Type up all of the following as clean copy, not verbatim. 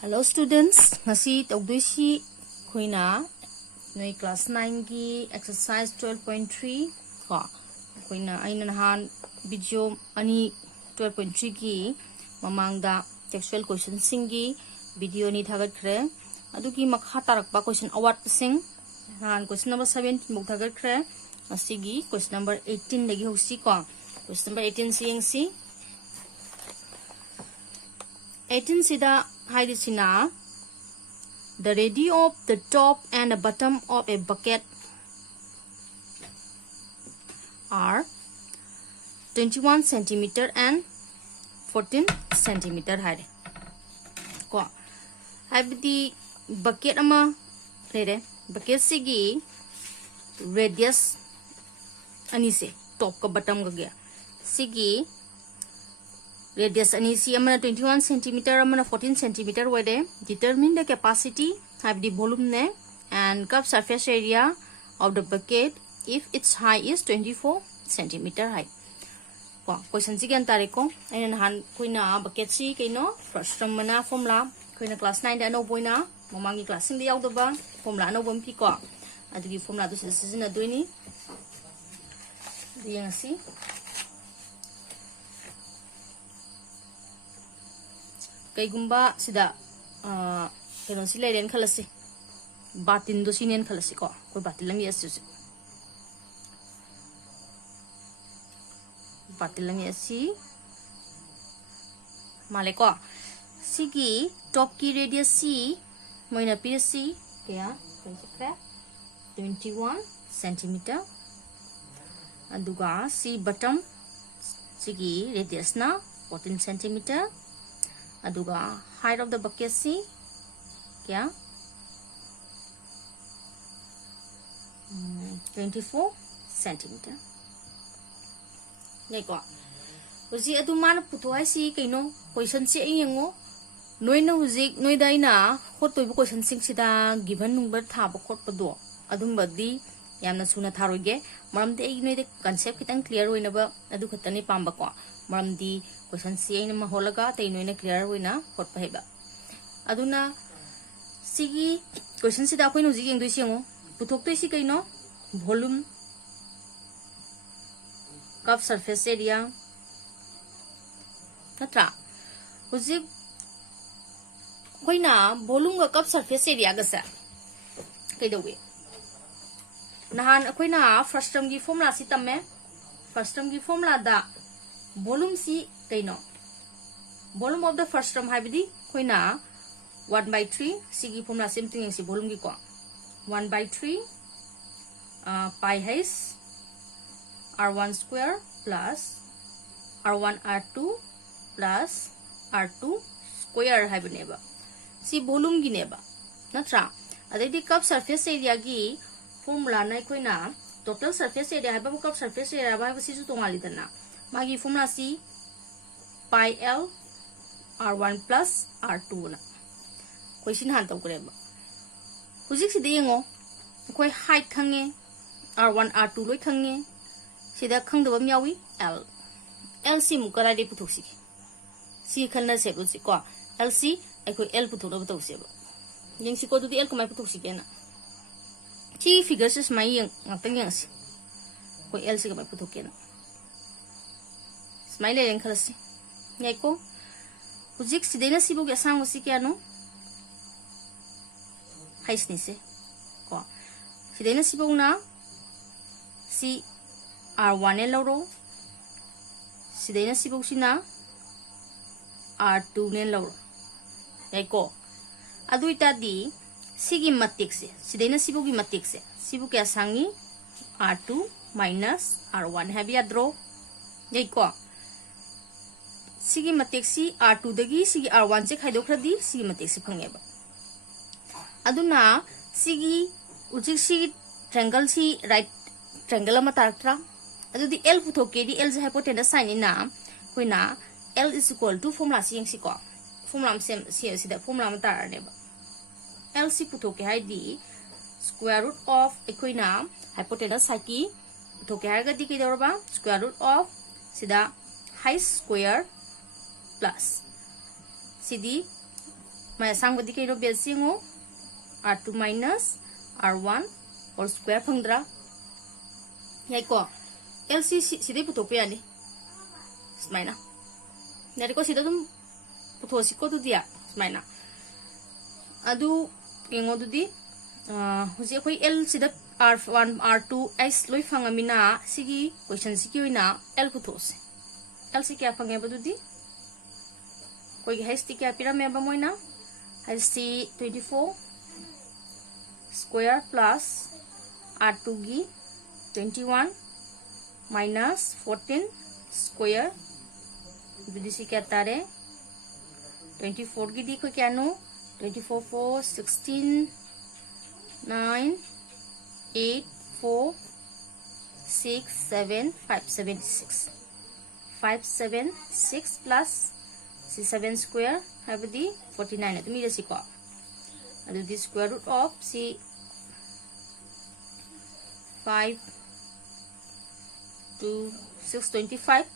Hello students, ngasi tawduisi khoina noi class 9 gi exercise 12.3 ko khoina aina nahan video ani 12.3 gi mamangda textual question singi video ni thagat khre adugi makha tarakpa question award sing han question number 17 muk thagat khre asigi question number 18 lagi hosi ko question number 18 sing 18 sida Haidisina, the radius of the top and the bottom of a bucket are 21 centimeter and 14 centimeter high. Ko, the bucket ama rede bucket sigi radius ani se top ka bottom ka gaya sigi. Radius ani si amana 21 cm amana 14 cm wede determine the capacity have the volume ne and curved surface area of the bucket if its height is 24 cm high. Question si gan tare ko ayan han koina bucket si kaino first mana formula koina class 9 da no boina mamangi class sing yaw da ba formula no bom pi ko adugi formula do season na doini yang si Kaigumba sida kainon si leren khalasi batin do sinen khalasi ko batin lang yes batin lang yes si male ko sigi top ki radius si moina psc kaya 21 cm aduga si bottom sigi radius na 14 cm aduga height of the bucket si kya 24 centimeter nei ko uji adu man putuai si kaino question si yengo noina uji noida ina khotoi bu question sing sida given number tha ba khot pado adum badi yamna suna tharoge maramde ei noide concept kitang clear hoina ba adu khatani pamba ko maramdi question si aina ma holaga te noina clear hoina khotpa heba aduna sigi question sida khoi no ji yeng doi sengo puthok toi si kaino volume curved surface area natra huji khoina volume ga curved surface area ga sa kai dowe nahan khoina first term gi formula si tamme first term gi formula da volume si kaino volume of the first term habidi koina 1/3 sigi formula same thing si volume gi ko 1/3 pi has r1 square plus r1 r2 plus r2 square habineba si volume gi neba natra adedi curved surface area gi formula na koina total surface area haba curved surface area ba si ju tongali dana magi formula si pi l r1 plus r2 na question han taw kureba hujik sida yengo koi height khange r1 r2 loi khange sida khangdaba myawi l l si mukara de puthoksi si khalna se bu si ko l si ai koi l putho do tawse ba yeng si ko du l ko mai puthoksi kena chi figures is mai yeng ngtang yang si koi l si ko mai puthokena smile yang khalasi ngai ko hujik sidena sibu ge sang usi kya no hais ni se ko sidena sibu na si r1 e loro sidena sibu sina r2 ne loro ngai ko adu ita di sigi matik se sidena sibu gi matik se sibu kya sangi r2 minus r1 habi adro ngai ko sigi matek si r2 dagi sigi r1 se khaidok khadi sigi matek si phangeba aduna sigi ujik sigi triangle si right triangle ma taraktra adu di l puthoke di l je hypotenuse sign na koina l is equal to formula si yengsi ko formula sem si da formula ma tar ne ba l si puthoke hai di square root of koina hypotenuse sai ki puthoke ha ga di ki dorba square root of sida height square plus CD mai sang bodi kai ro besingo r2 minus r1 whole square phangdra yai ko lc sidai putok pe ani smaina nari ko sida dum puthosi ko du dia smaina adu yengo du di huji khoi l sida r1 r2 s loi phangamina sigi question sigi oina l puthose l si kya phange badu di koi haste kya pyramid ba moina haste 24 square plus r2 gi 21 minus 14 square bidi si kya tare 24 gi di ko kya no 24 4 16 9 8 4 6 7 5 76 576 plus c7 square have the 49 at me si ko adu the square root of c 5 to 625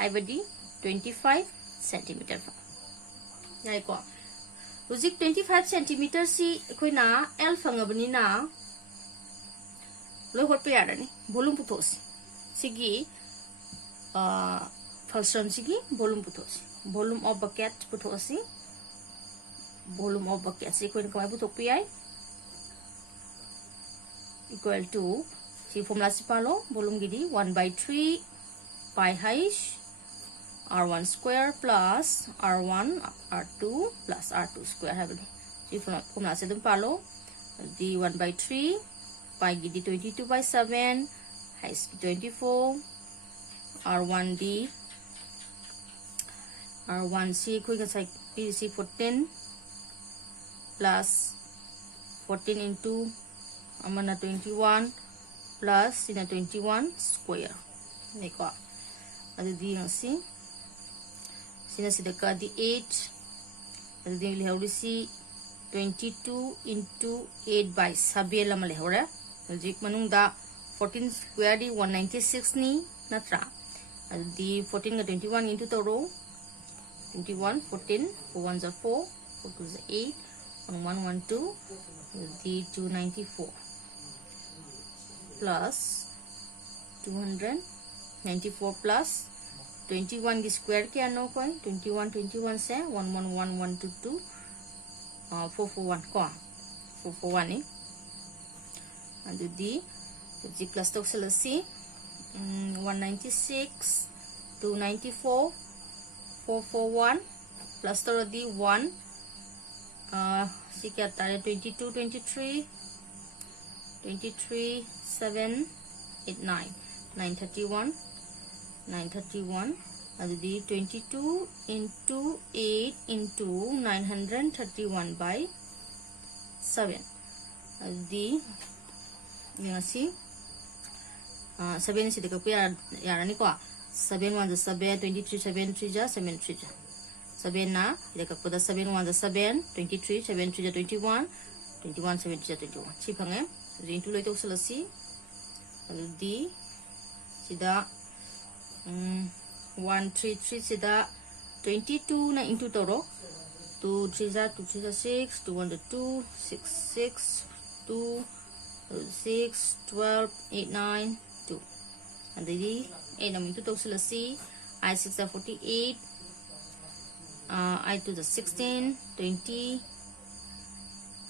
have the 25 centimeter yai ko logic 25 centimeter si koina l phangabani na loi hot pe yarani volume puthosi sigi falsam sigi volume puthosi volume of bucket puthosi volume of bucket si koina kamai puthok pi ai equal to si formula si palo volume gidi 1/3 pi h r1 square plus r1 r2 plus r2 square have si formula se dum palo di 1/3 pi gidi 22/7 h 24 r1 d r1 c koi ka sai pc 14 plus 14 into amana 21 plus sina 21 square neko adu di ngasi sina sida ka di 8 adu di le hawri si 22 into 8/7 lama le hawra jik manung da 14 square di 196 ni natra adu di 14 ga 21 into toro 21 14 4 1s are 4 4 2s are 8 1 1 1 2 the 294 plus 294 plus 21 की square क्या no कोई 21 से 1 1 1 1 2 2 4 4 1 को 4 4 1 adu di ji plus to selesi 196 294 441 plus to di 1 si kya tare 22 23 7 8 9 931 931 adu di 22 into 8 into 931 by 7 adu di ngasi 7 si de ko ya ni ko 7 1 the 7 23 7 3 ja 7 3 ja 7 na de ka pada 7 1 the 7 23 7 3 ja 21 21 7 3 ja 21 chi phange rin tu loi to selasi adu di sida 1 3 3 sida 22 na into toro 2 3 ja 2 3 ja 6 2 1 2 6 6 2 6 12 8 9 2 and the 8 na into to selasi I 6 are 48 I to the 16 20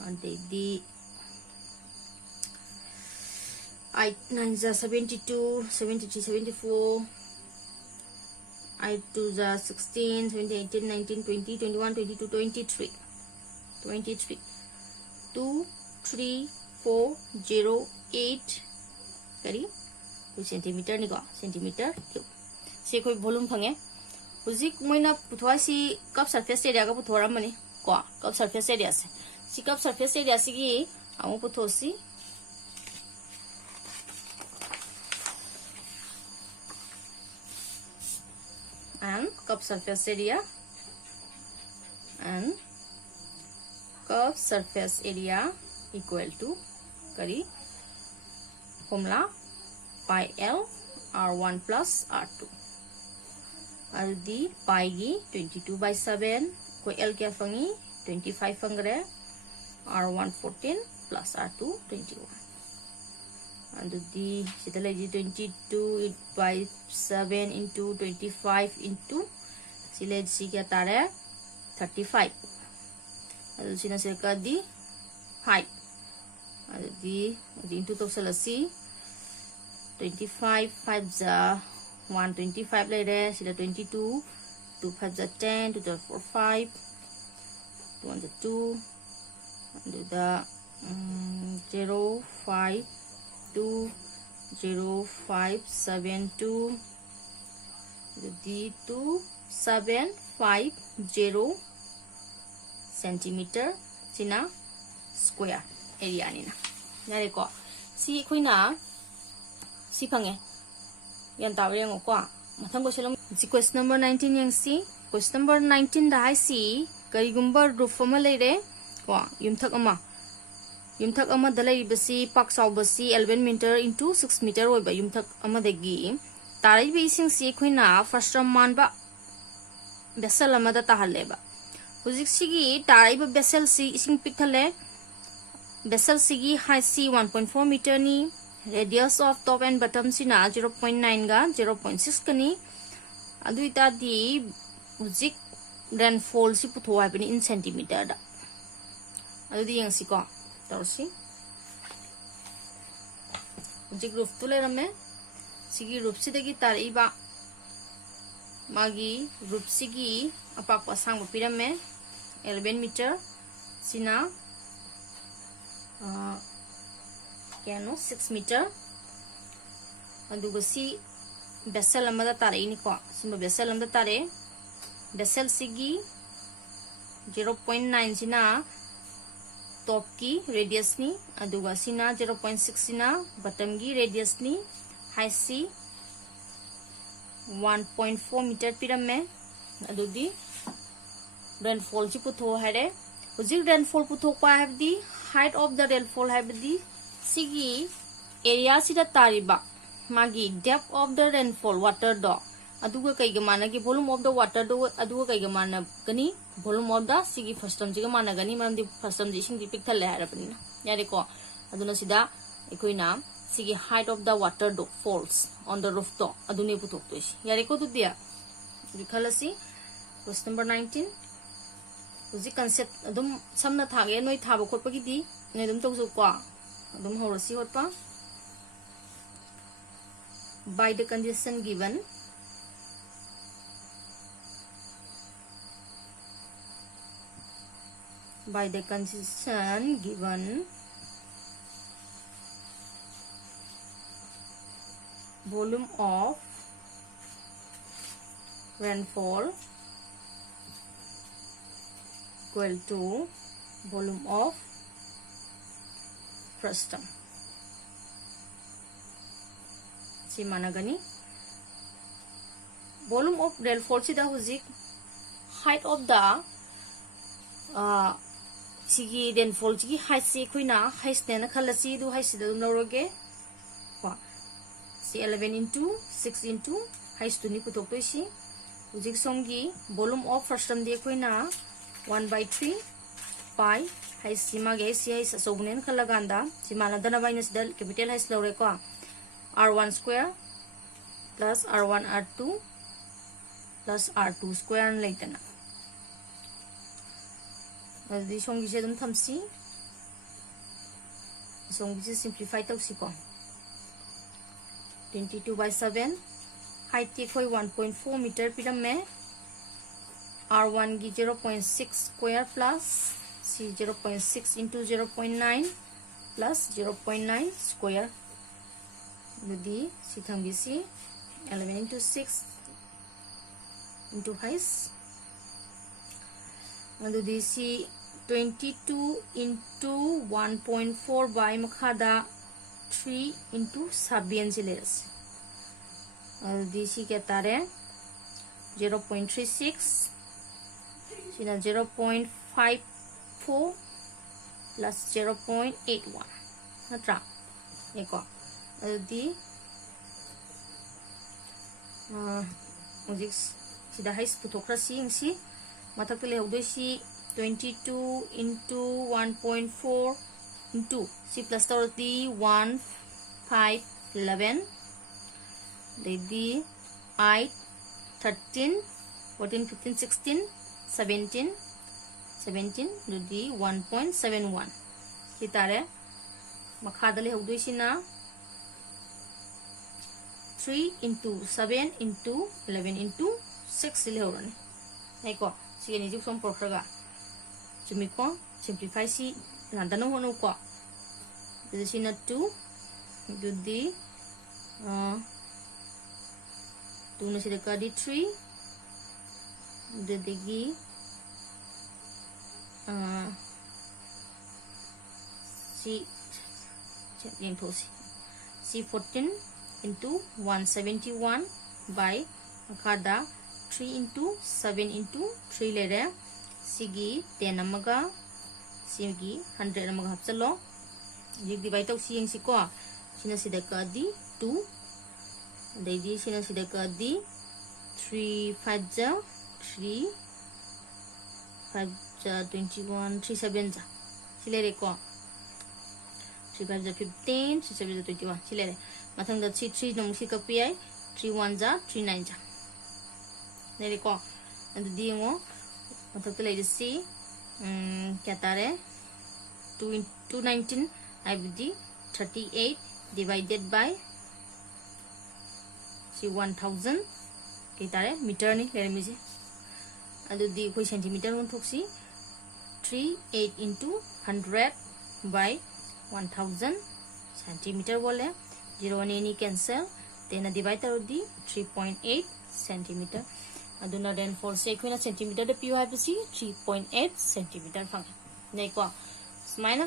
and the I 9 is 72 73 74 I to the 16 17 18 19 20 21 22 23 23 2 3 4 0 8 kari centimeter ni ko centimeter cube se koi volume phange huzik moina puthwa si cup surface area ka puthora mani ko cup surface area se si cup surface area si gi amu puthosi and cup surface area and curve surface area equal to kari formula pi L R1 plus R2 adi pi gi 22/7 ko L kya fangi 25 fangre R1 14 plus R2 21 and the sitalaji 22 by 7 into 25 into silage si kya tare 35 and sina circa di height and the into total si 25 5 za 125 later sila 22 2 5 za 10 2 the 4 5 2 the 2 and the 0 5 2 0 5 7 2 the 2 7 5 0 centimeter sina square area ni na yare ko si khoina si phange yan taw yang ko mathang ko selam si question number 19 yang si question number 19 da hai si karigumba roof ama leire ko yumthak ama da leibasi pak saubasi 11 meter into 6 meter oiba yumthak ama degi tarai bi sing si khoina first man ba vessel ama da tahaleba hujik sigi tarai ba vessel si ising pikthale vessel sigi height si 1.4 meter ni radius of top and bottom sina 0.9 ga 0.6 kani adu ita di hujik rainfall si putho hai bani in centimeter da adu di yang si ko torsi hujik roof tu le rame sigi roof si degi tarai ba magi roof sigi apak pasang ba pirame 11 meter sina Kano 6 meter aduga si vessel amada tare ini ko simba vessel amada tare vessel sigi 0.9 sina top ki radius ni aduga sina 0.6 sina bottom ki radius ni height si 1.4 meter pirame adudi rainfall si putho hare hujik rainfall putho pa have the height of the rainfall have the sigi area sida tariba magi depth of the rainfall water do aduga kaiga mana ki volume of the water do aduga kaiga mana gani volume of the sigi first term jiga mana gani man di first term jising di picture le harapani na yare ko aduna sida ekoina sigi height of the water do falls on the rooftop adune putok to isi yare ko tu dia dikhalasi question number 19 uji concept adum samna thage noi thaba khotpa gi di noi dum tawsu ko adum horasi hotpa by the condition given volume of rainfall equal to volume of frustum si managani volume of rainfall si da hujik height of the sigi rainfall sigi height si khoina height ne khalasi du height si dum noroge si 11 into 6 into height tu ni putok to si hujik songi volume of frustum de khoina 1/3 pi height si ma ge si height so gunen khalaganda si mana dana minus del capital height lore ko r1 square plus r1 r2 plus r2 square laitana adi songi je dum thamsi songi je simplify tawsi ko 22/7 height ti khoi 1.4 meter piram me r1 gi 0.6 square plus c 0.6 into 0.9 plus 0.9 square Nudi si thambisi 11 into 6 into height Nudi si 22 into 1.4 by makhada 3 into sabian ziles Nudi si ketare 0.36 sina 0.54 plus 0.81 natra eko adi mujik sida hais putokra si ingsi matak le hobde si 22 into 1.4 into C plus the 1 5 11 the 8 13 14 15 16 17 17 the 1.71 kitare makhadale hogdoisina 3 into 7 into 11 into 6 lehorani naiko sigani juksom porkhaga chumiko simplify si nandano hono ko this is 2 do the 2 na sida ka di 3 the digi C C14 into 171 by akada 3 into 7 into 3 lere sigi 10 amaga sigi 100 amaga hapchalo dig divide to sing siko sina sida ka di 2 dai sina sida ka di 3 5 ja 3 5 ja 21 3 7 ja silere ko 3 5 ja 15 3 7 ja 21 silere mathang da 3 nong si ka pi 3 1 ja 3 9 ja nere ko and di ngo mathak le si kya tare 219 ibd 38 divided by si 1000 ke tare meter ni le mi ji adu di koi centimeter on thoksi 38 into 100 by 1000 centimeter bole 0 ne ni cancel then divide di 3.8 centimeter aduna rainfall se koina centimeter de pu habisi 3.8 centimeter phang nei ko smaina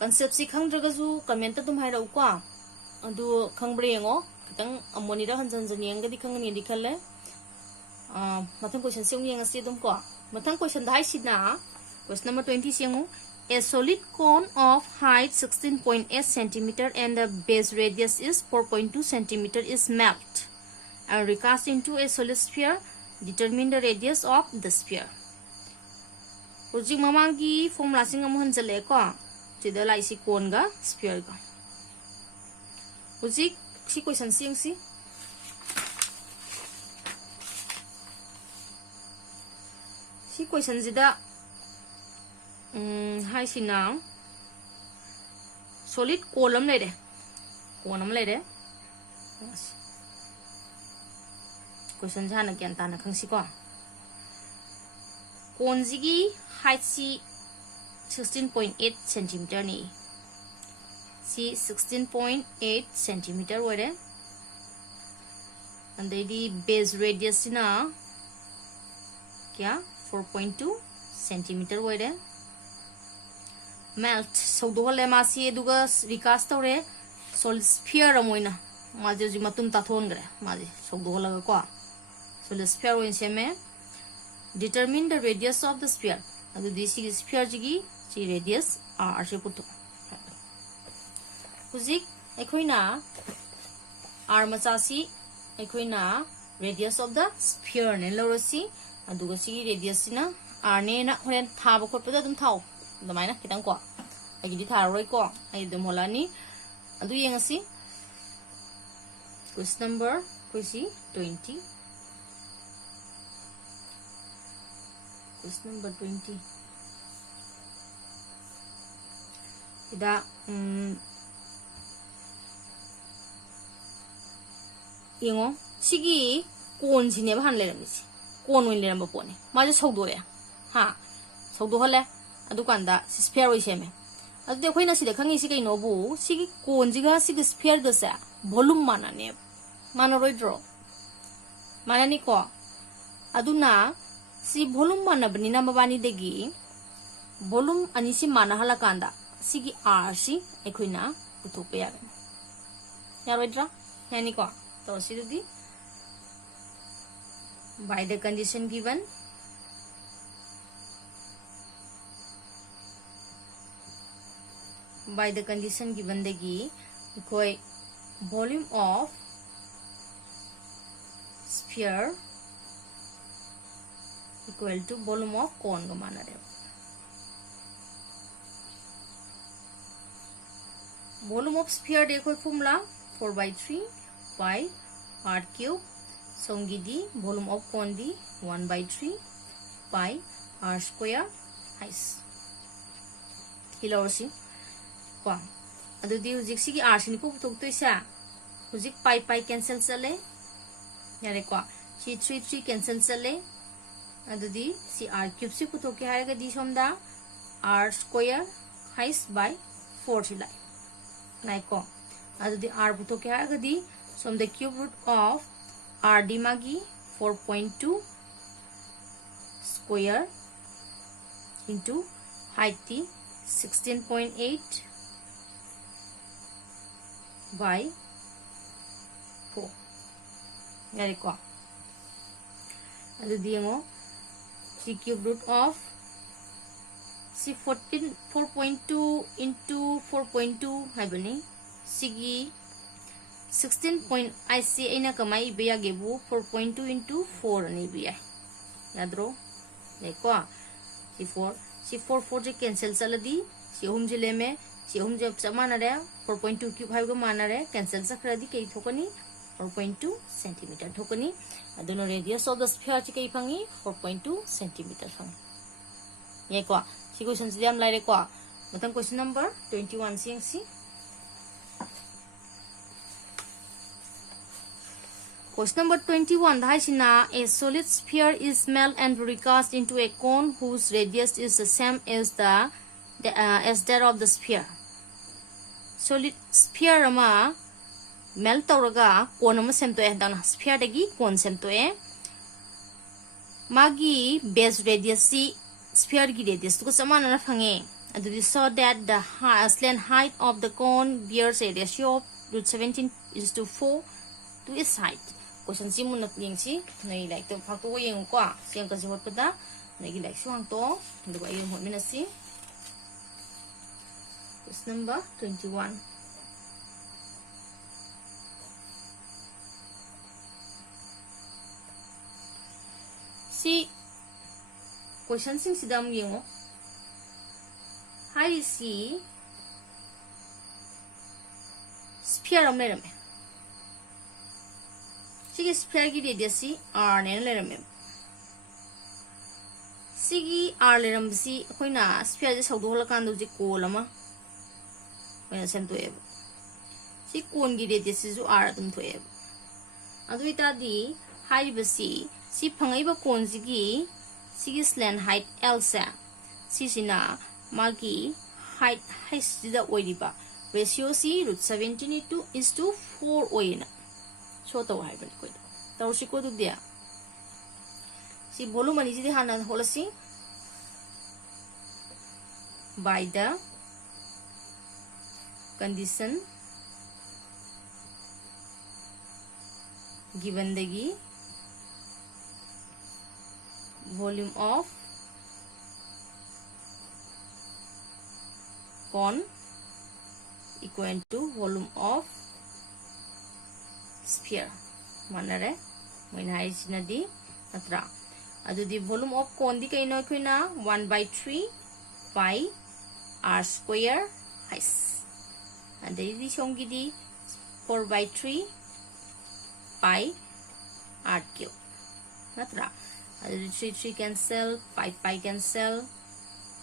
concept si khangdraga ju comment tum hai rau ko adu khangbre ngo kitang amoni ra hanjan jan yang ga di khang ni di khale mathang question se yang asi dum ko mathang question dai sina question number 20 siang a solid cone of height 16.8 centimeter and the base radius is 4.2 centimeter is melt and recast into a solid sphere. Determine the radius of the sphere. Ujik mamangi formula sing amu hanjale ko chida lai si cone ga sphere ga ujik si question sing si question jida hai sina solid column le de question jana kyan ta na khangsi ko cone jigi height si 16.8 centimeter ni si 16.8 centimeter wore and the base radius na kya 4.2 centimeter wore melt so do le ma si duga recast tore solid sphere amoina ma je matum ta thon gre ma je so do la ko solid sphere in seme determine the radius of the sphere adu this is sphere jigi si radius r se putu huzik ekhoina r macha si ekhoina radius of the sphere ne lorosi adu ga si radius na r ne na horen thaba khotpa da dum thau damaina kitang ko agi di tharoi ko ai dum holani adu yengasi question number 20 question number 20 ida yengo sigi kon sine ban le ramisi kon oin le ram pone ma je sogdo ya ha sogdo hole adu kanda sphere oi seme adu de khoina sida khangi si kai no bu sigi kon jiga sigi sphere da sa volume mana ne mana roi draw mana ni ko aduna si volume mana bani na mabani degi volume ani si mana hala kanda sigi r si ekhoina puthok ya roi dra yani ko to si di by the condition given degi koi volume of sphere equal to volume of cone ga mana re volume of sphere de koi formula 4 by 3 pi r cube songi di volume of cone di 1 by 3 pi r square height hilorsi ko adu di hujik sigi r sini ko putok to isa hujik pi pi cancel chale yare ko si 3 3 cancel chale adu di si r cube si putok ke haraga di somda r square height by 4 silai nai ko adu di r putok ke haraga di som the cube root of r d magi 4.2 square into height t 16.8 by 4 yari ko adu diyango si cube root of si 4.2 into 4.2 haibani sigi 16. I see ina kamai biya gebu 4.2 into 4 ani biya yadro देखो si 4 4 जे cancel चलदी si hum je leme si hum je samana re 4.2 cube हाइब माना रे cancel सखरदी कई थोकनी 4.2 centimetre थोकनी अदनो रेडियस ऑफ द स्फीयर ची कई फंगी 4.2 सेंटीमीटर फंगी ये को si क्वेश्चन से हम लाइरे को मतन question number 21 C Question number 21. A solid sphere is melted and recast into a cone whose radius is the same as as that of the sphere. Solid sphere ama melt tawraga cone ama semto e dana sphere dagi cone semto e magi base radius si sphere gi radius to samana na phange adu so that the slant height of the cone bears a ratio of √17:4 to its height. Question si mun yang si nai like to fakto yang ko siang ka hot pada nai like suang to do ba yung hot minasi question number 21 si question sing sidam yung hai si sphere am Sigi sphere की radius सी r ने लेरमे सिगी r लेरम सी अखोइना sphere जे सौदो हलकान दो जे कोल अमा vena same तो एब सी कोन की radius जो r तुम तो एब अदु इता दी हाई बसी सी फंगाई बा कोन सिगी slant height l से सिना मागी height सिदा ओइरिबा ratio C √17:4 ओइना so to hai ban koi taw si ko du dia si volume ani ji hana holasi by the condition given dagi volume of cone equal to volume of sphere manare moina isina di atra adu di volume of cone di kaino kuina 1 by 3 pi r square height and di songi di 4 by 3 pi r cube atra adu 3 3 cancel pi cancel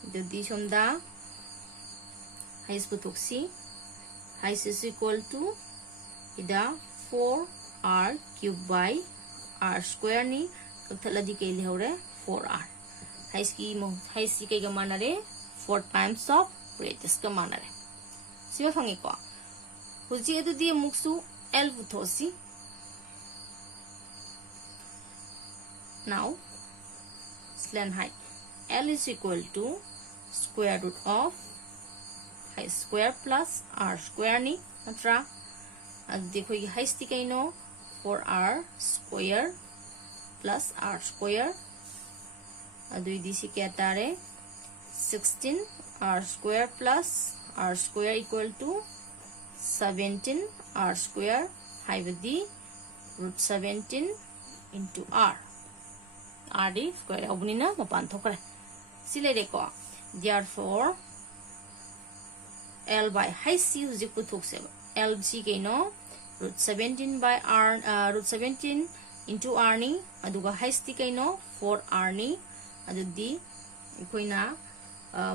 adu di somda height putoksi height is equal to ida 4r cube by r square ni kathaladi ke lehore 4r height ki ke gamana re 4 times of radius ka mana re siba phangi ko huji edu di muksu l buthosi now slant height l is equal to square root of height square plus r square ni atra देखो ये height ती कइनो 4r square plus r square अदु इदी से क्या तारे 16r square plus r square equal to 17r square हाइबदी √17 into r r di square obuni na mapan thokre sile reko therefore L by height C huzik puthok seba L C kaino root 17 by R root 17 into R ni aduga height C kaino 4 R ni adudi ikoina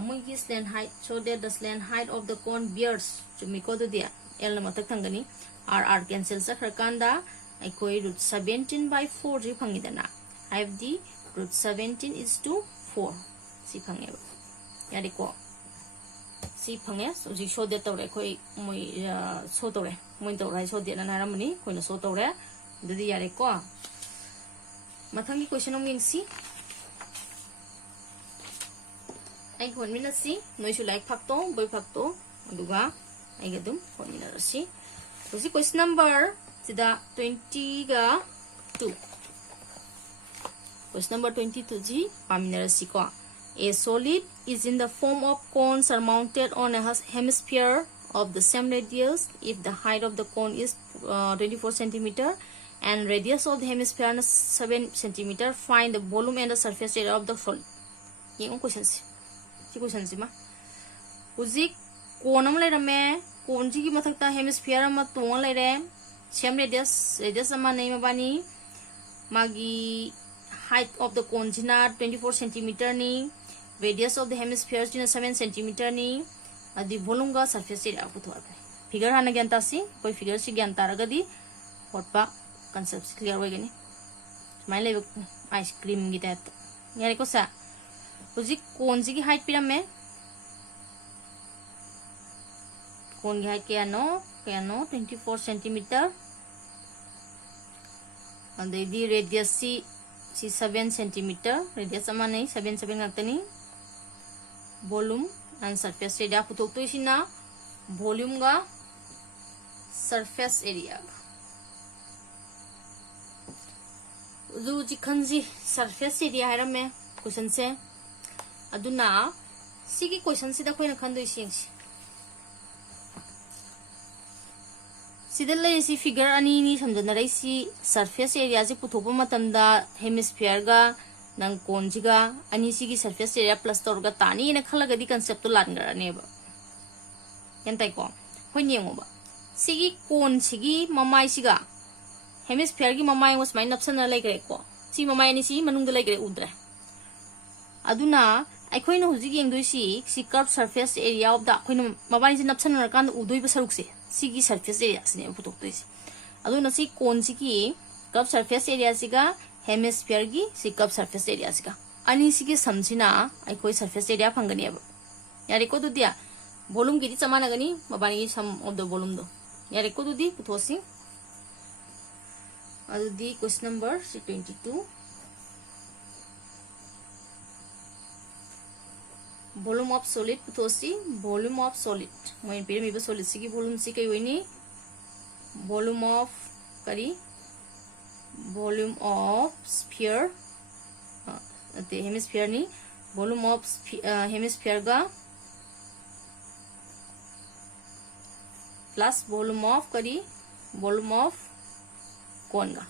muigi slant height so that the slant height of the cone bears chumiko do dia L na matak thangani R cancel sakrakanda ikoi root 17 by 4 ji phangidana have the root 17 is to 4 si phangeba yari ko si phange so ji show that tawre khoi moi so tawre moi tawrai so de na naramani khoina so tawre dudi yare ko mathangi question om yengsi ai khon minasi noi su like phakto boy phakto aduga ai gadum khon minarasi so si question number sida 20 ga 2 question number 22 ji paminarasi ko a solid is in the form of cone surmounted on a hemisphere of the same radius if the height of the cone is 24 centimeter and radius of the hemisphere is 7 centimeter. Find the volume and the surface area of the solid. Yung question si ma uzik cone am lairame cone ji ki mathakta hemisphere ama tonga laire same radius ama nei mabani magi height of the cone jina 24 centimeter ni radius of the hemisphere jina 7 centimeter ni adi volume ga surface area puthwa figure hana gyan ta si koi figure si gyan taraga di hotpa concept clear hoy gani smile ice cream gi tat yari ko sa uzik cone ji ki height pirame cone gi height kya no 24 centimeter and the radius si 7 centimeter radius ama nahi 7 ngakani volume and surface area putok to isina volume ga surface area uzu ji khanji surface area hairame question se aduna sigi question sida khoina khandoi singsi sida lay si figure ani ni samjana rai si surface area ji puthopa matamda hemisphere ga nang cone ji ga ani sigi surface area plus tor ga tani na khalaga di concept to lan gar ne ba yantai ko hoi nengo ba sigi cone sigi mamai siga hemisphere gi mamai was mai napsana lai gre ko si mamai ni si manung da lai gre udre aduna aikoina hujig yengdoi si curved surface area of the aikoina mabani ji napsana kan udoi ba saruk se sigi surface area sine putok to isi aduna si cone sigi curved surface area siga hemisphere gi si curved surface area siga ani sigi samjina aikoi surface area phangani aba yari ko dudia volume gi di chamana gani mabani gi sum of the volume do yari ko dudi puthosi adudi question number 22 volume of solid puthosi volume of solid moi pyramid solid sigi volume si kai hoini volume of kari volume of sphere the hemisphere ni volume of hemisphere ga plus volume of kari volume of cone ga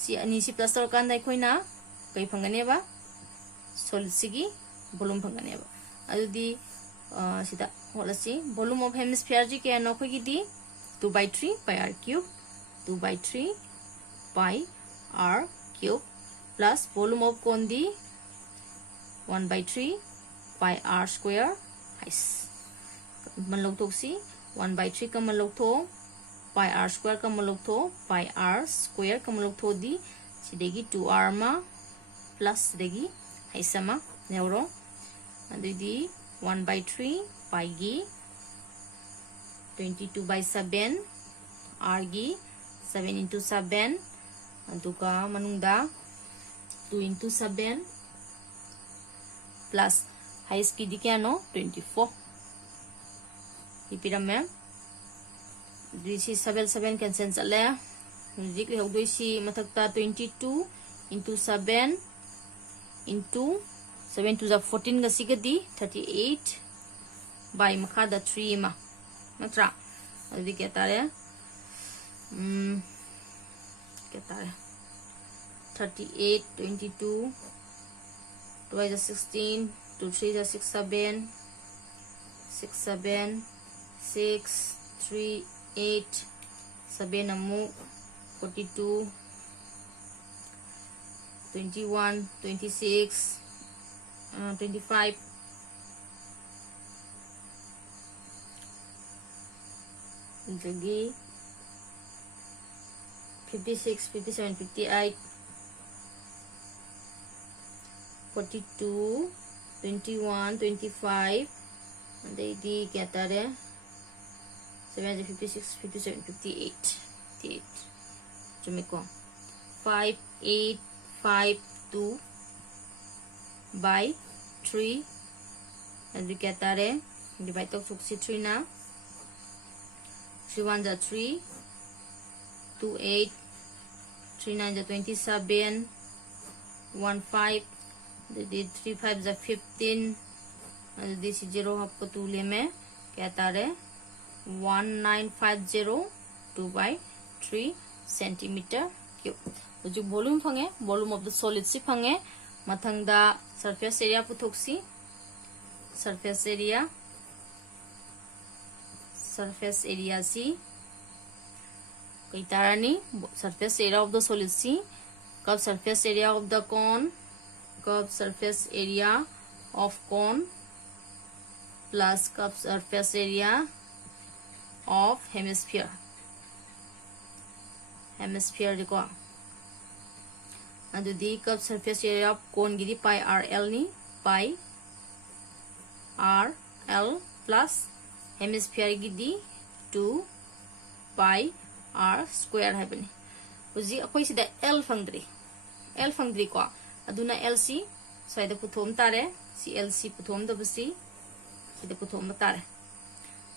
si ani si plus tor kan dai khoina kai phangane ba solid sigi volume phangane ba adudi sida holasi volume of hemisphere ji ke no khoi di 2/3 by r cube 2/3 by r cube plus volume of cone di 1/3 by r square height man log to si 1/3 ka man log to by r square ka man log to by r square ka man log to di sidegi 2r ma plus sidegi height sama neuro adudi 1/3 pi gi 22/7 r gi 7 into 7 aduga manungda 2 into 7 plus height ki di kya no 24 ipirame this is 7 cancel chale music le hogdoi si mathakta 22 into 7 into 7 to the 14 ga sigadi 38 by makhada 3 ma natra adi ketare 38 22 2 is 16 2 3 is 6 7 6 7 6 3 8 7 amu 42 21 26 25 lagi 56 57 58 42 21 25 di kya tare 56 57 58 58 jumiko 5 8 5 2 by 3 and we get that divide of 63 now 3 1 are 3 2 8 3 9 are 27 1 5 the 3 5 are 15 and this is 0 up to 2 leme get that 1950 2 by 3 centimeter cube. जो volume fungi volume of the solid C fungi मथंगदा surface area पुथोक्सी surface area सी कई तारानी surface area of the solid सी curve surface area of the cone curve surface area of cone plus curve surface area of hemisphere देखो and the curve surface area of cone gidi pi RL ni pi RL plus hemisphere gidi 2 pi R square hai bani uji akoi sida L fangdri ko aduna LC saida puthom tare si LC puthom da basi sida puthom tare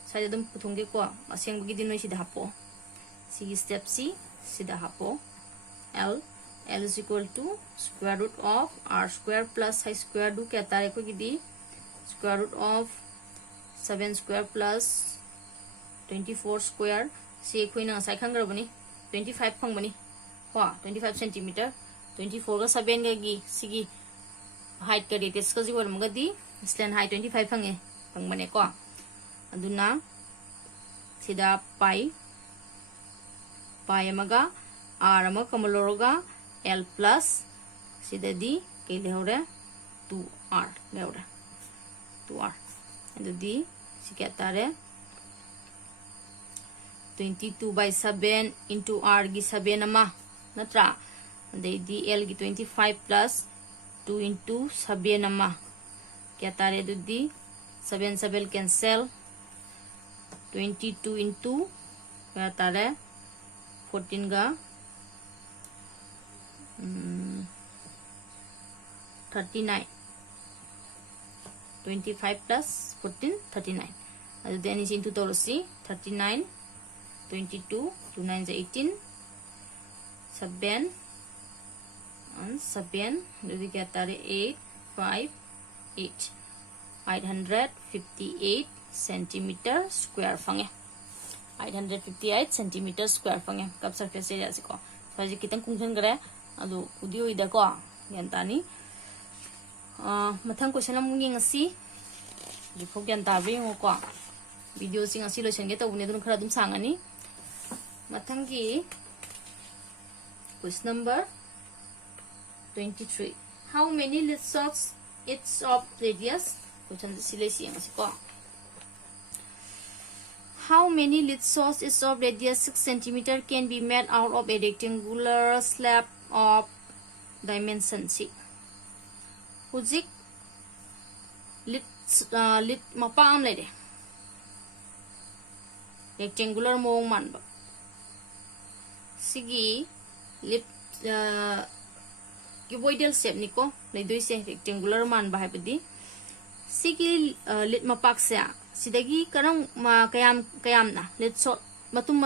saida dum puthom ge ko aseng gidi noi sida hapo si step C sida hapo L is equal to square root of R square plus I square do kya tare ko gidi square root of 7 square plus 24 square si koi na sai khangra bani 25 phang bani wa 25 centimeter 24 ga 7 ga gi sigi height ka radius ka jiwal mga di slant height 25 phang bane ko aduna sida pi amaga R amaga kamaloroga L plus sida di kay lehore 2R lehore 2R and di sikatare 22 by 7 into R gi 7 ama natra and di L gi 25 plus 2 into 7 ama kya tare di 7 7 cancel 22 into kya tare 14 ga 39 25 plus 14 39 and then is into torosi 39 22 2 9 is 18 7 and 7 we get that 8 5 8 858 centimeter square fange 858 centimeter square fange kap surface area se ko so ji kitang kungsan gare adu udio ida ko yan tani mathang question am ngi ngasi ji phok yan ta bri ngo ko video sing asi lo chen ge to ne dun khara dum sangani mathang gi question number 23 how many lead socks it's of radius question sile si ngasi ko how many lead source is of radius 6 cm can be made out of a rectangular slab of dimension 6? Huzik lit mapam le de rectangular mong man ba sigi lit cuboidal shape niko le doi se rectangular man ba habdi sigi lit mapak sa sidagi karang ma kayam na lit shot matum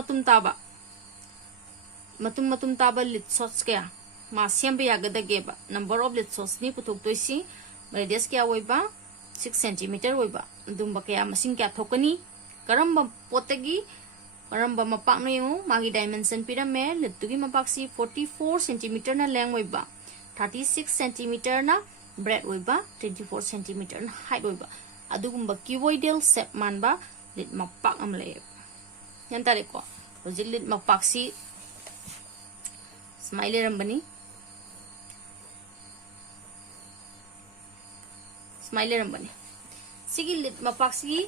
taba lit shots kaya ma siambe yagadage ba number of lit shots ni puthok toisi radius kya oiba 6 cm oiba dumba kaya masing kya thokani karamba potagi karamba mapak no yung magi dimension pirame littugi mapak si 44 cm na length oiba 36 cm na breadth oiba 24 cm na height oiba अदुगुम्बा cuboidal shape मानबा lead मपाक अम ले यान तारे को होजिक lead मपाक सी स्माइल रंबनी सिगी लिट मपाक सी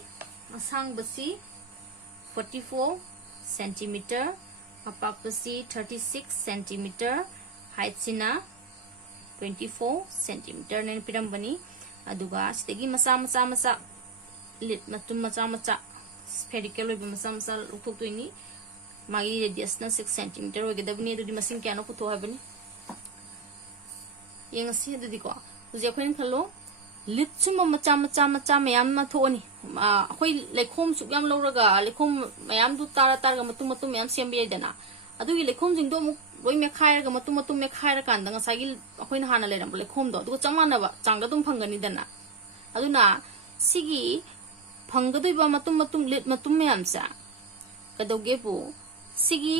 असंग बसी 44 सेंटीमीटर मपाक बसी 36 सेंटीमीटर हाइट सिना 24 सेंटीमीटर ने पिरंबनी अदुगा सिदगी मसा मसा मसा लिट मतुम मचा मचा स्फेरिकल ओइब मसा मसा लुथोक्तोइनी मागी रेडियस ना 6 सेंटीमीटर ओइगदबनी अदुदी मसिंग क्यानो पुथो हाबनी यंगसी अदुदी को हुजे अखोइन खलो लिट सुम मचा मचा मचा मयाम मा थोनी अखोइ लेखोम सुक याम लौरगा लेखोम मयाम दु तारा तारगा मतुम मतुम मयाम सेमबियदना अदुगी लेखोम जिंगदो मुक लोई मेखायरगा मतुम मतुम मेखायर कांदा ngसागी अखोइन हाना लेरम लेखोम दो अदुगा चमानबा चांगदा दुम फंगनी दना अदुना सिगी फंगदोइबा मतुम मतुम लिट मतुम मयामसा कदोगेबु सिगी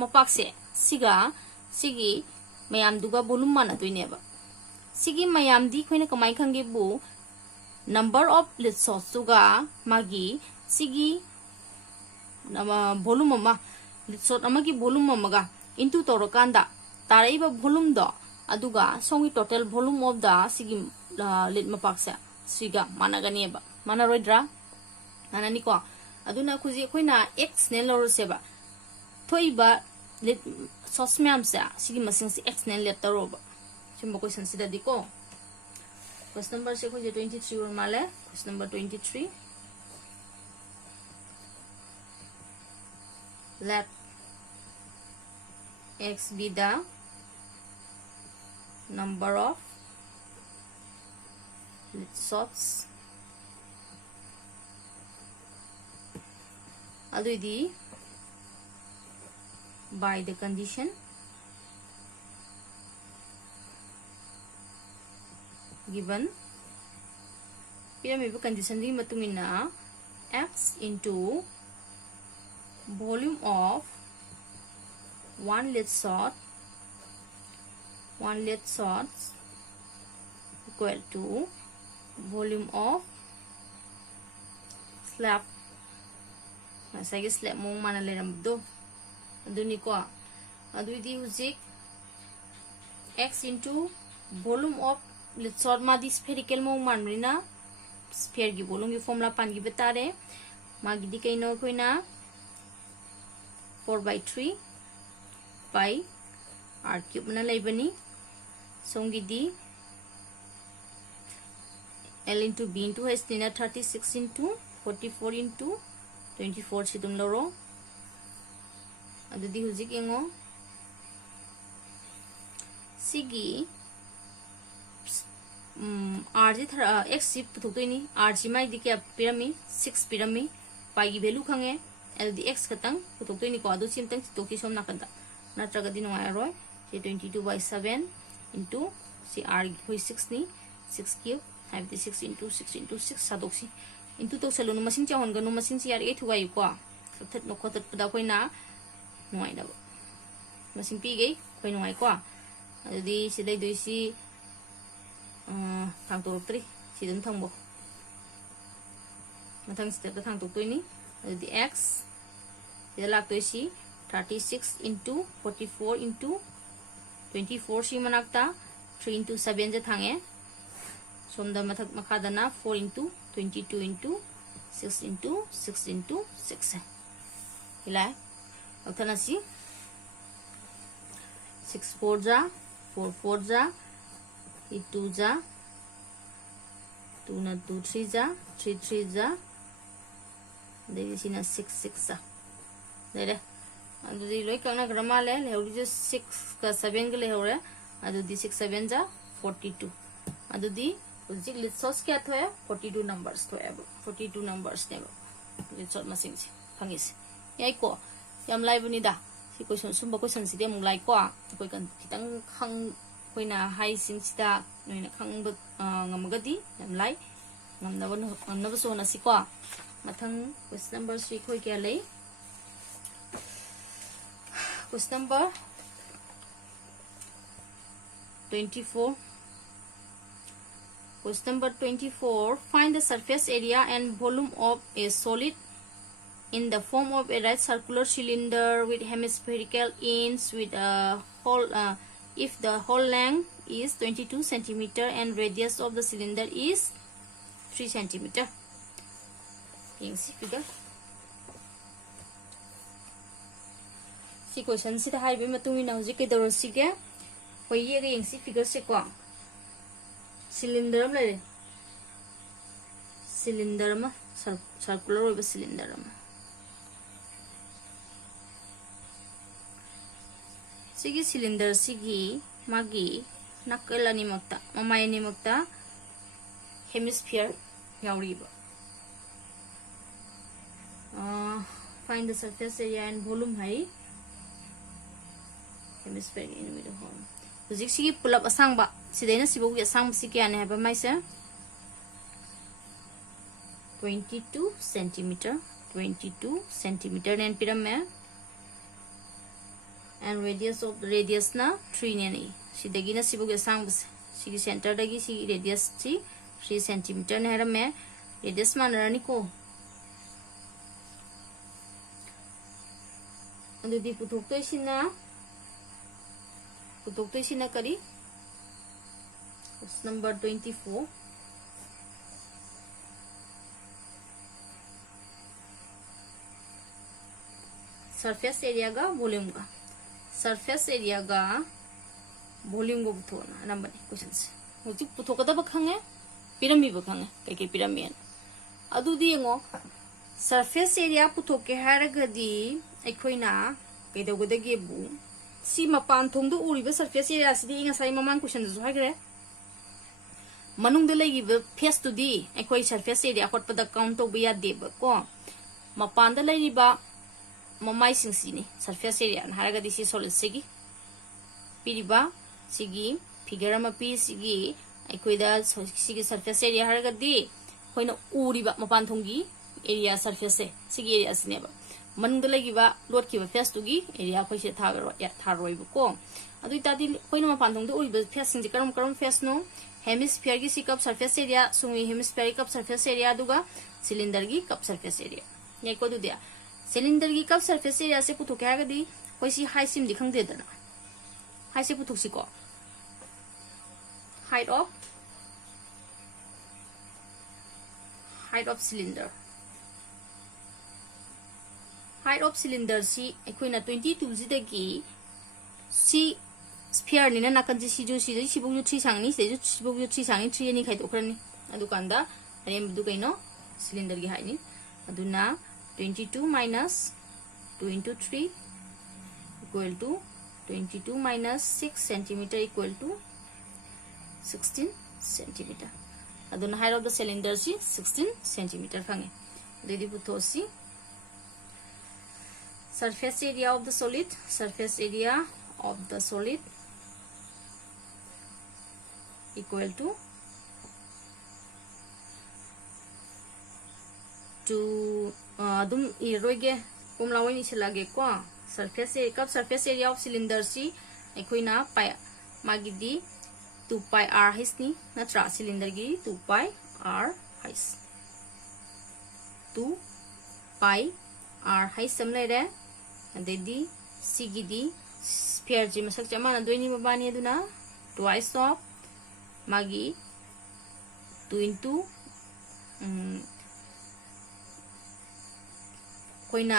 मपाकसे सिगी मयाम दुगा वॉल्यूम माना दोइनेबा सिगी मयाम दी खोइना कमाई खंगेबु नंबर ऑफ लिट सॉट्स सुगा मागी सिगी वॉल्यूम अमा लिट सॉट अमागी वॉल्यूम अमागा इंटू तोरकांदा ताराइबा वॉल्यूम दो अदुगा सोंगी टोटल वॉल्यूम ऑफ द सिगी लिट मपाकसे सिगा मानागनेबा मानारोइद्रा मानानिको अदुना खुजी खोइना x ने लौरसेबा थोइबा लिट सॉस म्यामसे सिगी मसिंग से x ने लेट तरोबा सिम्बो क्वेश्चन सिदा दिको क्वेश्चन नंबर से खोजे 23 और माले question number 23 let x be the number of lit shots aduidi by the condition given pyramid condition di matungina x into volume of one lit shot equal to volume of slab masagi slab mo mana leram do aduni ko aduidi huzik x into volume of lit shot ma di spherical mo manrina sphere gi volume gi formula pan gi betare magi di kaino koina 4/3 by r cube na laibani songi di l into b into h tina 36 into 44 into 24 sidum loro adudi huzik engo sigi r ji thara x si puthoktoini r ji mai di kya pirami 6 pirami pi gi value khange l di x katang puthoktoini ko adu sim tang toki som nakanda natraga di no aroy 22/7 into si r hoi 6 ni 6 cube have the 6 into 6 into 6 sadoksi into to selu no masing chahon ganu masing si r 8 huai ko that no khotat pada koina noi da masing pi gei koi noi ko adi si dai doi si thang torok tri si dum thang bo mathang step da thang tok toi ni adi x ida lak toi si 36 into 44 into 24 si manakta 3 into 7 je thange somda mathak makadana 4 into 22 into 6 into 6 into 6 hila athana si 6 4 ja 4 4 ja 2 ja 2 na 2 3 ja 3 3 ja dei sina 6 6 ja dere adudi loi kana grama le leuri je 6 ka 7 ge le hore adudi 6 7 ja 42 adudi उजिक lit sorts क्या थोया 42 numbers थोया 42 numbers ने lit short मसिंग से fungus याई को याम लाइबनी दा सी question सुम question सिदे मु लाइ को कोइ कन खितंग खंग कोइना हाई सिंग सिदा नोइना खंग ngमगदी याम लाइ ngमनब सो ना सी को मथंग क्वेश्चन नंबर 3 खोइ क्या ले question number 24 Question number 24. Find the surface area and volume of a solid in the form of a right circular cylinder with hemispherical ends with a hole. If the whole length is 22 centimeter and radius of the cylinder is 3 centimeter. Yes, figure. Si question si hai bi matung ina hojik ke dor si ke hoi ye ge yang si figure se ko cylinder am le cylinder ma circular over cylinder ma sigi cylinder sigi magi nakala ni makta mamai ni makta hemisphere yauri ba. Find the surface area and volume hai hemisphere in with the hole. Hujik sigi pull up asang ba sidena sibo ge asang si kya ne ba mai se 22 centimeter and pyramid and radius of radius na 3 ne ni sidagi na sibo ge asang sigi center dagi sigi radius si 3 centimeter ne hara me radius man rani ko and the putok to isina kari. Question number 24. Surface area ga volume ga surface area ga volume go puthona number questions hojik puthokada ba khange pyramid ba khange kai pyramid adu di ngo surface area puthoke haragadi aikhoina kaidogodagi bu si mapan thongdu uriba surface area sidi nga sai mamang question du hagre manung de legi face to di aikoi surface area khot pada count to biya de ba ko mapan da legi ba mamai sing sini surface area na haraga di si solid sigi piriba sigi figure ma pi sigi aikoi da sigi surface area haraga di hoina uriba mapan thongi area surface sigi area sine ba manung lagi ba lot ki ba face to gi area khoi se thagaro ya tharoi bu ko adu tadi koina ma pandong de oi ba face sing karam face no hemisphere gi si cup surface area sungi hemisphere cup surface area duga cylinder gi cup surface area ne ko du dia cylinder gi cup surface area se puthok ka ga di koi si high sim di khang de da na high se puthok si ko height of cylinder. Height of cylinder si equina 22 zidagi si sphere ni na nakan si ju si si bu 3 sangni se ju si bu 3 sangni 3 ni khai dokran ni adu kanda rem du kaino cylinder gi height ni aduna 22 minus 2 into 3 equal to 22 minus 6 centimeter equal to 16 centimeter aduna height of the cylinder si 16 centimeter phange dedi puthosi surface area of the solid equal to adum iroge kumlawai ni chelage ko surface area of cylinder si ekoina pi magidi 2 pi r his ni natra cylinder gi 2 pi r his 2 pi r his samle re adedi sigidi sphere ji masak chama na doini babani aduna twice of magi 2 into koina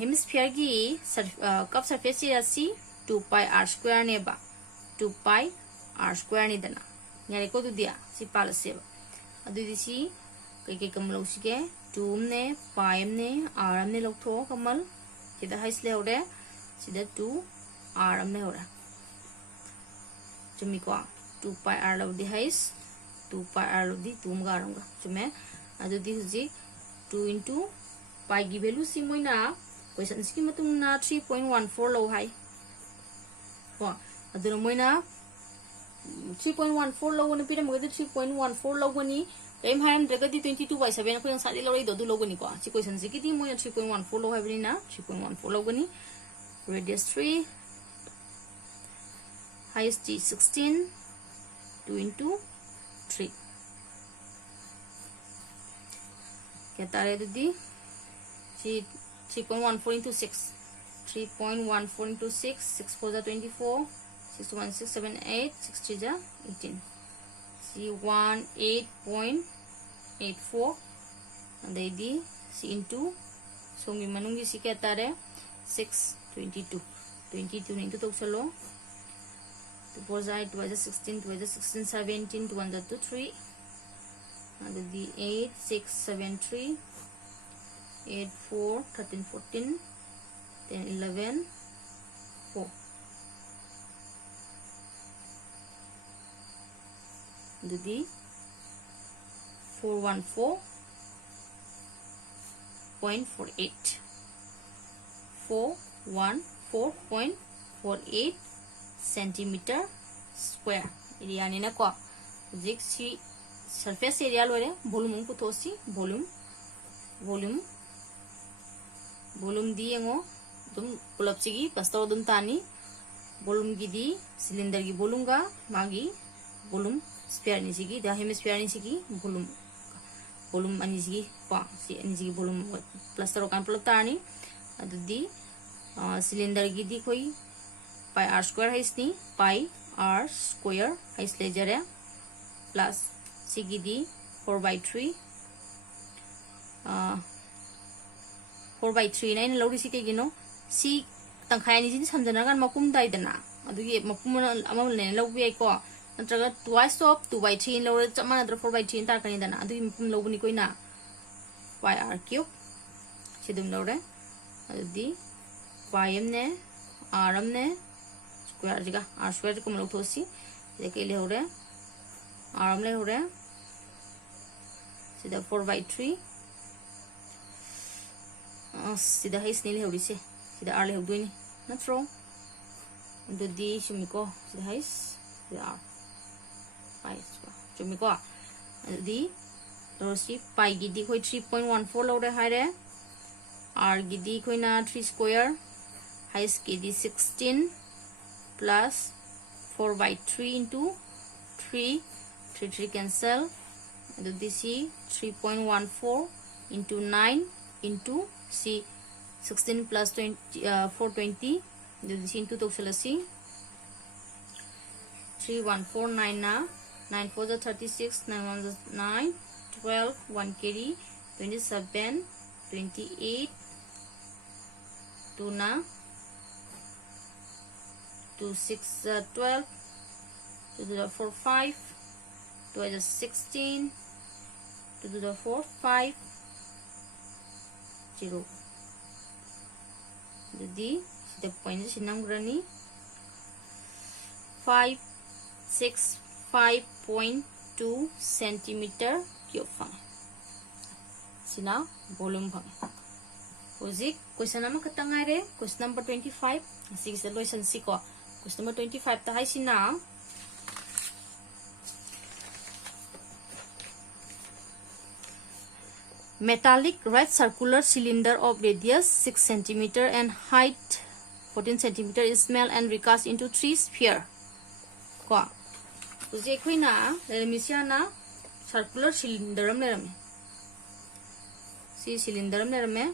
hemisphere gi cup surface area si 2 pi r square ne ba 2 pi r square ni dana yare ko du dia si pala se adu di si kai kamlo si ke 2 ne pi ne r ne lok tho kamal sida hais le ore sida 2 r ne ore chumi ko 2 pi r lo di hais 2 pi r lo di tum ga ram ga chume adu di ji 2 into pi gi value si moina question ski matung na 3.14 lo hai ko adu moina 3.14 lo ne pira mo 3.14 lo ni em haram dragadi 22/7 ko yang sari lo do lo ni ko si question si ki mo 3.14 lo hai na 3.14 lo ni radius 3 highest is 16 2 into 3 क्या तारे दी 3.14 into 6 3.14 into 6 6 4 जा 24 6 1 6 7 8 6 3 जा 18 C 18.84 अदाइदी C into सोंगी मनुंगी सी क्या तारे 622 22 into तो चलो 2 4 जा 8 2 जा 16 2 जा 16 17 2 1 जा 2 3 अदाइदी 8 6 7 3 8 4 13 14 10 11 4 अदाइदी 414.48 414.48 centimeter square एरिया ने ना को जिक सी सरफेस एरिया लोरे वॉल्यूम को थोसी वॉल्यूम दी यंगो तुम पुलप चिगी पस्तो दुम तानी वॉल्यूम की दी सिलेंडर की वॉल्यूम का मागी वॉल्यूम स्फीयर नि चिगी द हेमिस्फीयर नि चिगी वॉल्यूम अनि चिगी पा सी अनि चिगी वॉल्यूम प्लस तरो कान पुलप तानी अदुदी सिलेंडर की दी कोई पाई आर स्क्वायर है इसनी पाई आर स्क्वायर है इस लेजर है प्लस सिगी दी 4/3 4/3 ना इन लौरी सी के नो सी तंखाय नि जिन समझना kan makum dai dana adugi makum amal ne lobbi ai ko natraga twice of 2/3 in lore chamana dra 4/3 tar kani dana adugi makum lobuni koina pi r cube sidum lore adudi pi m ne r m ne square jiga r square ko mlo thosi de ke le hore r m le hore sida 4/3 sida hai snil hori se sida r le hoi ni natro do di shumiko sida hai sida r pi shumiko di rosi pi gi di koi 3.14 lo re hai re r gi di koi na 3 square hai ki di 16 plus 4/3 into 3 cancel do di c 3.14 into 9 into C 16 plus 20 420 this into to selasi 3149 na 9 4 is 36 9 1 is 9 12 1 carry 27 28 2 na 2 6 12 2 to the 4 5 2 is 16 2 to the 4 5 0 jadi the point is sinam grani 565.2 centimeter cube phang sina volume phang hoji question nama katangai re question number 25 six solution si ko question number 25 ta hai sina metallic right circular cylinder of radius 6 cm and height 14 cm is smelt and recast into 3 sphere ko uje khoina lemisia na circular cylinder am lerame si cylinder am lerame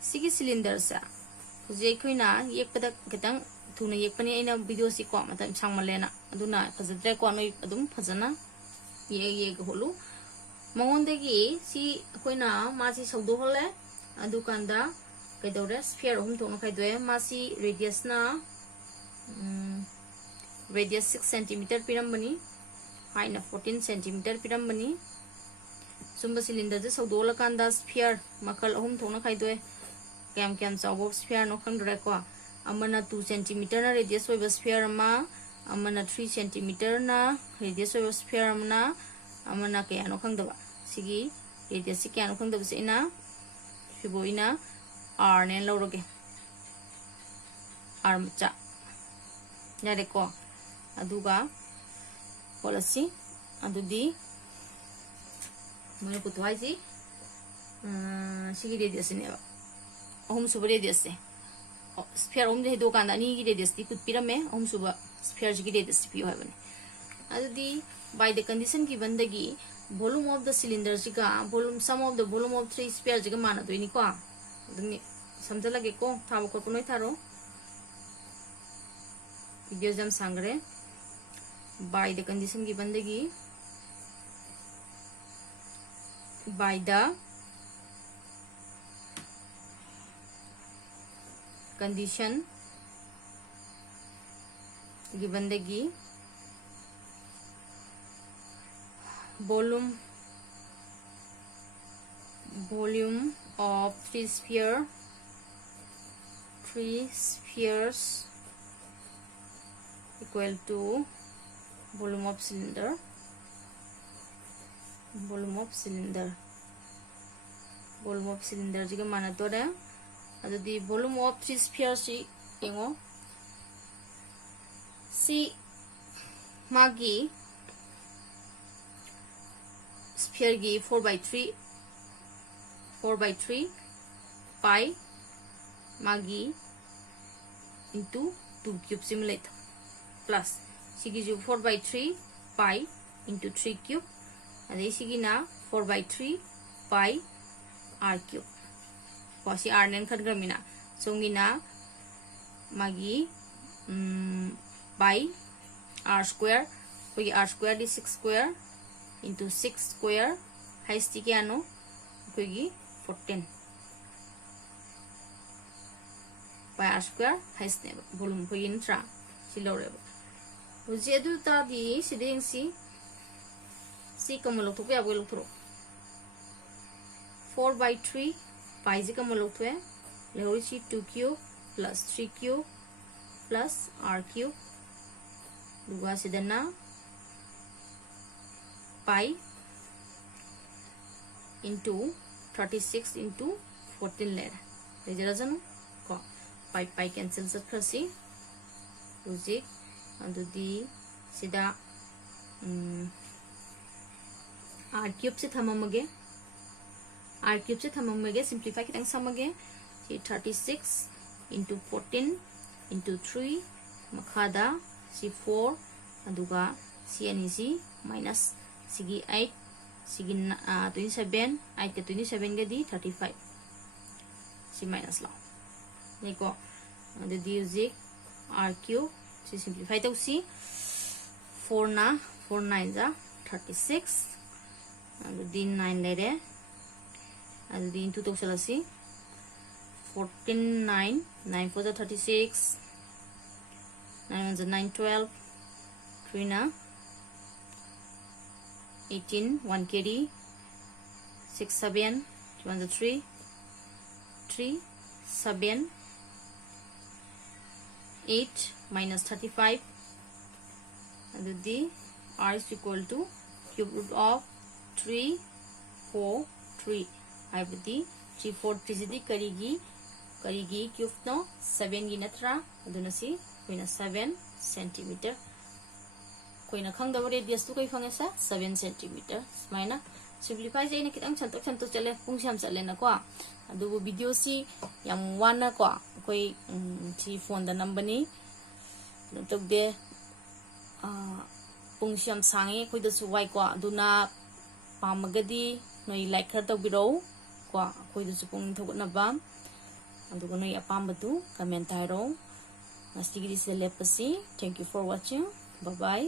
sigi cylinder sa uje khoina yek pada ketang thuna yek pani aina video si ko mata sangmalena aduna fajadre ko noi adum fajana ye holu मगोंदगी सी अखोइना मासी सौदो होले अदुकांदा कइदौरे sphere हम थोनो खाइदोए मासी radius ना radius 6 cm पिरमबनी height ना 14 cm पिरमबनी सुंब cylinder जे सौदोला कांदा sphere मकल हम थोनो खाइदोए कैम चावो स्फीयर नो खंगरे को अमना 2 cm ना रेडियस होइबा स्फीयर मा अमना 3 cm ना radius होइबा sphere Amna amana kaya no khangdaba sigi radius kaya no khangdaba se ina fibo ina r ne loroge r macha yare ko aduga policy adudi mane ko twai ji sigi radius ne ba ohum suba radius se sphere ohum de do kanda ni gi radius ti put pirame ohum suba sphere gi radius pi hoibane adudi by the condition given dagi volume of the cylinder jiga volume sum of the volume of 3 sphere jiga mana do ni ko adni samjala ge ko thabo ko noi tharo video jam sangre by the condition given the by the condition given the volume of three spheres equal to volume of cylinder jiga mana tore adu di volume of three spheres si yengo si magi sphere gi 4/3 pi magi into 2 cube simulate plus sigi 4/3 pi into 3 cube and sigi na 4/3 pi r cube kosi r nen khadgramina songina magi by r square kogi r square di 6 square into 6 square height ki ano kogi 14 by r square height ne volume kogi intra silore uji edu ta di siding si kamalo to ya bolo thro 4/3 pi ji kamalo to hai lehori si 2 cube plus 3 cube plus r cube duga sidana pi into 36 into 14 layer jara janu ko pi cancel sat khasi uji adu di sida r cube se thamamage simplify kitang samage 36 into 14 into 3 makhada si 4 aduga si ani si minus sigi 8 sigi 27 8 ke 27 ge di 35 si minus law niko adu di uji r cube si simplify to si 4 9 ja 36 adu di 9 lere adu di into to salasi 14 9 9 4 36 9 1 9 12 3 na 18 1 kd 6 7 1 3 3 7 8 minus 35 and the r is equal to cube root of 3 4 3 I with the 3 4 3 karigi cube no 7 gi natra aduna si koina 7 centimeter koina khangda radius tu kai phangesa 7 centimeter smaina simplify je ne kitang chantok chale pungsiam chale na ko adu video si yam wana ko koi chi phone da number ni tok de pungsiam sangi koi da su wai ko aduna pamagadi noi like khar tok biro ko koi da su pung thok na ba adu ko noi apam batu comment hairo nasti gi se lepasi thank you for watching bye bye